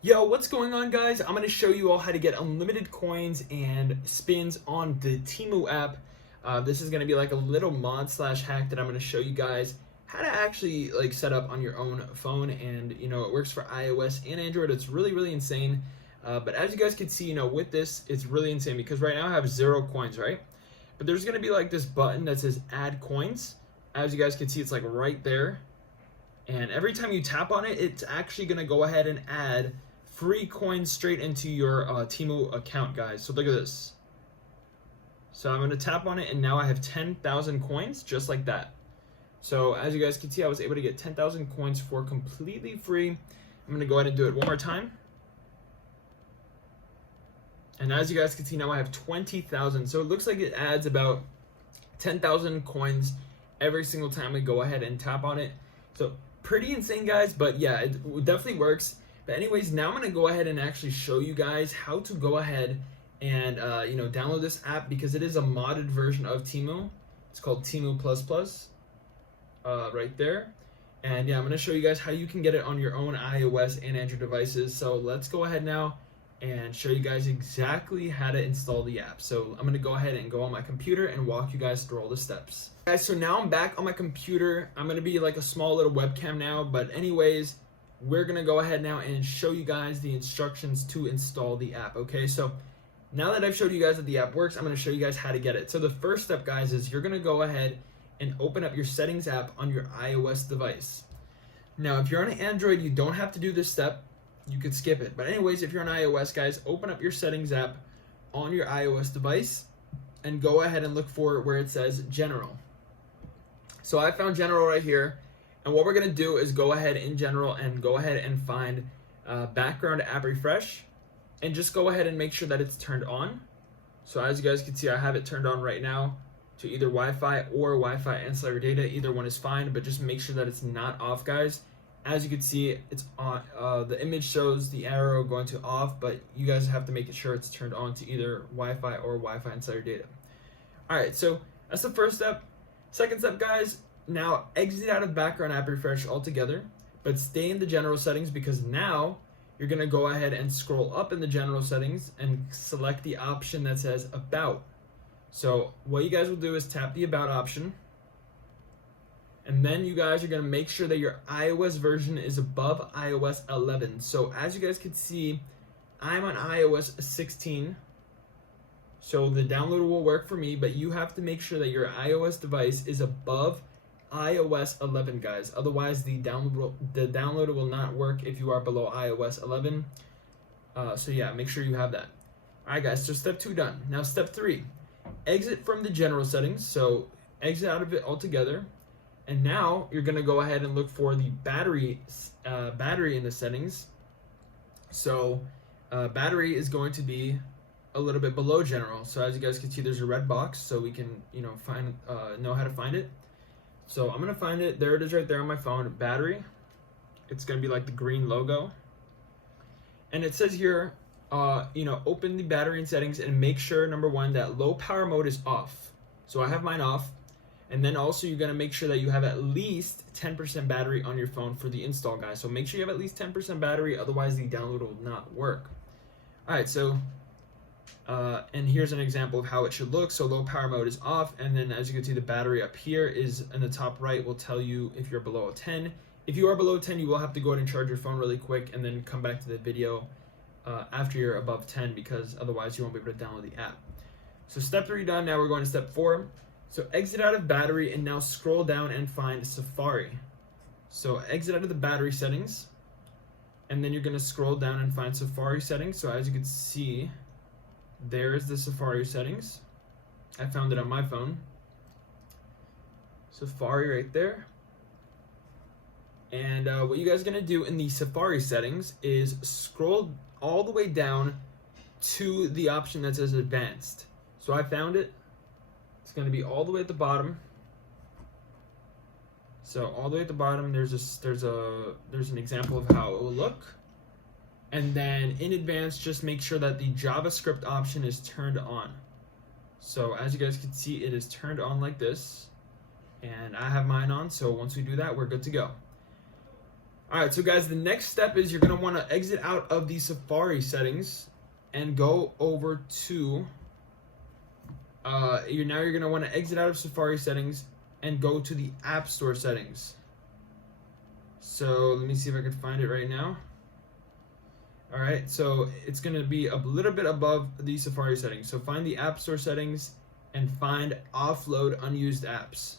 Yo, what's going on, guys? I'm going to show you all how to get unlimited coins and spins on the Temu app. This is going to be like a little mod slash hack that I'm going to show you guys how to actually like set up on your own phone, and it works for iOS and Android. It's really insane. But as you guys can see, with this, it's really insane because right now I have 0 coins, right? But there's going to be like this button that says add coins. As you guys can see, it's like right there. And every time you tap on it, it's actually going to go ahead and add free coins straight into your Temu account, guys. So look at this. So I'm going to tap on it, and now I have 10,000 coins, just like that. So as you guys can see, I was able to get 10,000 coins for completely free. I'm going to go ahead and do it one more time. And as you guys can see, now I have 20,000. So it looks like it adds about 10,000 coins every single time we go ahead and tap on it. So pretty insane, guys, but yeah, it definitely works. But anyways, now I'm going to go ahead and actually show you guys how to go ahead and download this app, because it is a modded version of Temu. It's called Temu Plus right there. And yeah, I'm going to show you guys how you can get it on your own iOS and Android devices. So let's go ahead now and show you guys exactly how to install the app. So I'm going to go ahead and go on my computer and walk you guys through all the steps. Guys, so now I'm back on my computer. I'm going to be like a small little webcam now, but anyways, we're going to go ahead now and show you guys the instructions to install the app. Okay, so now that I've showed you guys that the app works, I'm going to show you guys how to get it. So the first step, guys, is you're going to go ahead and open up your settings app on your iOS device. Now, if you're on an Android, you don't have to do this step. You could skip it. But anyways, if you're on iOS, guys, open up your settings app on your iOS device and go ahead and look for where it says General. So I found General right here. And what we're going to do is go ahead in General and go ahead and find background app refresh, and just go ahead and make sure that it's turned on. So as you guys can see, I have it turned on right now to either Wi-Fi or Wi-Fi ancillary data. Either one is fine, but just make sure that it's not off, guys. As you can see, it's on. The image shows the arrow going to off, but you guys have to make sure it's turned on to either Wi-Fi or Wi-Fi ancillary data. All right, so that's the first step. Second step, guys, now exit out of background app refresh altogether, but stay in the general settings, because now you're going to go ahead and scroll up in the general settings and select the option that says About. So what you guys will do is tap the About option, and then you guys are going to make sure that your iOS version is above iOS 11. So as you guys can see, I'm on iOS 16. So the downloader will work for me, but you have to make sure that your iOS device is above iOS 11, guys. Otherwise, the downloader will not work if you are below iOS 11. So yeah, make sure you have that. All right, guys, so step 2 done. Now step 3, exit from the general settings. So exit out of it altogether. And now you're gonna go ahead and look for the battery in the settings. So battery is going to be a little bit below general. So as you guys can see, there's a red box, so we can know how to find it. So I'm gonna find it. There it is, right there on my phone. Battery. It's gonna be like the green logo, and it says here, open the battery and settings and make sure, number 1, that low power mode is off. So I have mine off. And then also you're gonna make sure that you have at least 10% battery on your phone for the install, guys. So make sure you have at least 10% battery, otherwise the download will not work. All right, so and here's an example of how it should look. So low power mode is off, and then as you can see, the battery up here is in the top right, will tell you if you're below 10. If you are below 10, you will have to go ahead and charge your phone really quick and then come back to the video after you're above 10, because otherwise you won't be able to download the app. So step 3 done. Now we're going to step 4. So exit out of battery and now scroll down and find Safari. So exit out of the battery settings, and then you're going to scroll down and find Safari settings. So as you can see, there's the Safari settings. I found it on my phone. Safari right there. And what you guys are going to do in the Safari settings is scroll all the way down to the option that says Advanced. So I found it. It's going to be all the way at the bottom. So all the way at the bottom, there's an example of how it will look. And then in Advanced, just make sure that the JavaScript option is turned on. So as you guys can see, it is turned on like this, and I have mine on. So once we do that, we're good to go. All right, so guys, the next step is you're gonna want to exit out of the Safari settings and go over to. You're gonna want to exit out of Safari settings and go to the App Store settings. So let me see if I can find it right now. All right, so it's gonna be a little bit above the Safari settings. So find the App Store settings and find offload unused apps.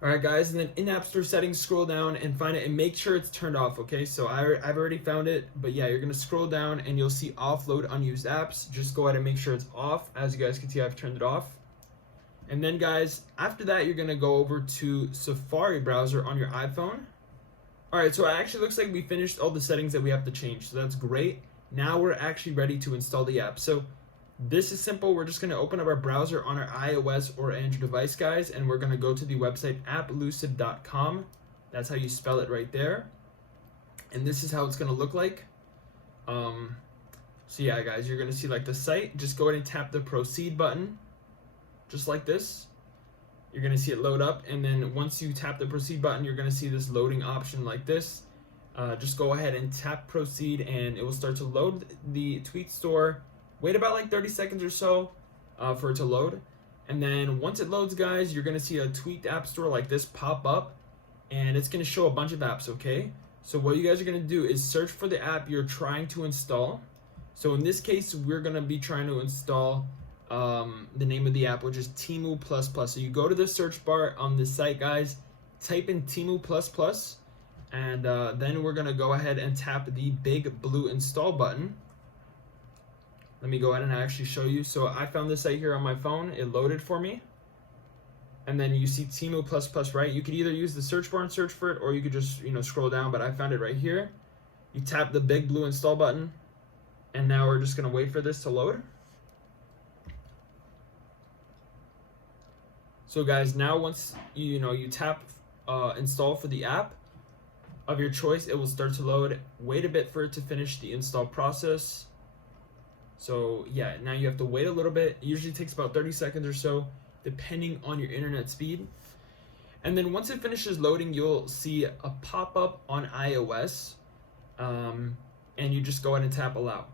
All right, guys, and then in App Store settings, scroll down and find it and make sure it's turned off, okay? So I've already found it, but yeah, you're gonna scroll down and you'll see offload unused apps. Just go ahead and make sure it's off. As you guys can see, I've turned it off. And then guys, after that, you're gonna go over to Safari browser on your iPhone. All right, so it actually looks like we finished all the settings that we have to change, so that's great. Now we're actually ready to install the app. So this is simple. We're just going to open up our browser on our iOS or Android device, guys, and we're going to go to the website applucid.com. That's how you spell it right there. And this is how it's going to look like. So yeah, guys, you're going to see like the site. Just go ahead and tap the proceed button, just like this. You're going to see it load up, and then once you tap the proceed button, you're going to see this loading option like this. Just go ahead and tap proceed, and it will start to load the tweet store. Wait about like 30 seconds or so for it to load. And then once it loads, guys, you're going to see a tweet app store like this pop up, and it's going to show a bunch of apps, okay? So what you guys are going to do is search for the app you're trying to install. So in this case, we're going to be trying to install the name of the app, which is Temu++. So you go to the search bar on this site, guys, type in Temu++, and then we're going to go ahead and tap the big blue install button. Let me go ahead and actually show you. So I found this site here on my phone. It loaded for me. And then you see Temu++, right? You could either use the search bar and search for it, or you could just, scroll down, but I found it right here. You tap the big blue install button, and now we're just going to wait for this to load. So guys, now once you tap install for the app of your choice, it will start to load. Wait a bit for it to finish the install process. So yeah, now you have to wait a little bit. It usually takes about 30 seconds or so, depending on your internet speed. And then once it finishes loading, you'll see a pop-up on iOS, and you just go ahead and tap allow.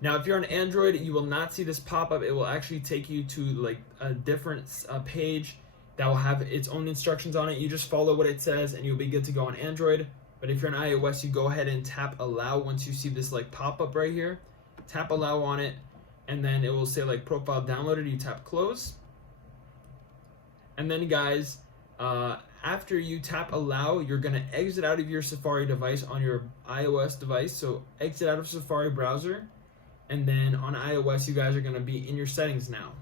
Now, if you're on Android, you will not see this pop-up. It will actually take you to like a different page that will have its own instructions on it. You just follow what it says, and you'll be good to go on Android. But if you're on iOS, you go ahead and tap allow once you see this like pop-up right here. Tap allow on it, and then it will say like profile downloaded. You tap close. And then guys, after you tap allow, you're gonna exit out of your Safari device on your iOS device. So exit out of Safari browser, and then on iOS, you guys are gonna be in your settings now.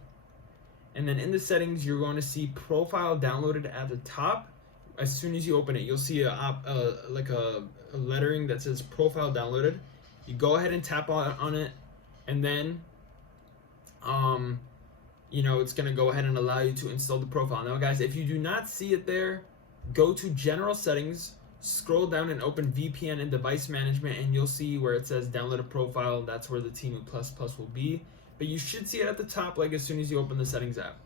And then in the settings, you're going to see profile downloaded at the top. As soon as you open it, you'll see a lettering that says profile downloaded. You go ahead and tap on it, and then it's going to go ahead and allow you to install the profile. Now guys, if you do not see it there, go to general settings, scroll down and open VPN and device management, and you'll see where it says download a profile. That's where the Temu++ will be, but you should see it at the top like as soon as you open the settings app.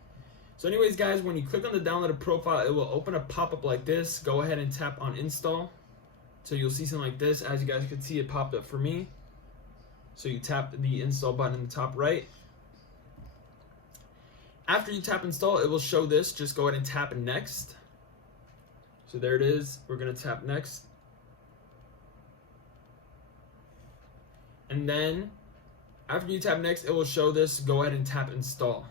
So anyways guys, when you click on the download a profile, it will open a pop-up like this. Go ahead and tap on install. So you'll see something like this. As you guys can see, it popped up for me. So you tap the install button in the top right. After you tap install, it will show this. Just go ahead and tap next. So there it is. We're going to tap next. And then after you tap next, it will show this. Go ahead and tap install.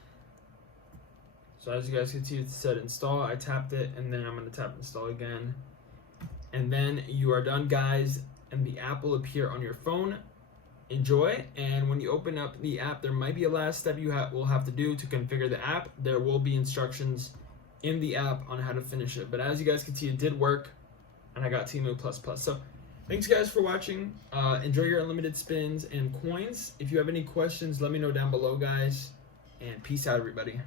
So as you guys can see, it said install. I tapped it, and then I'm going to tap install again. And then you are done, guys, and the app will appear on your phone. Enjoy. And when you open up the app, there might be a last step you will have to do to configure the app. There will be instructions in the app on how to finish it. But as you guys can see, it did work, and I got Temu++. So thanks, guys, for watching. Enjoy your unlimited spins and coins. If you have any questions, let me know down below, guys. And peace out, everybody.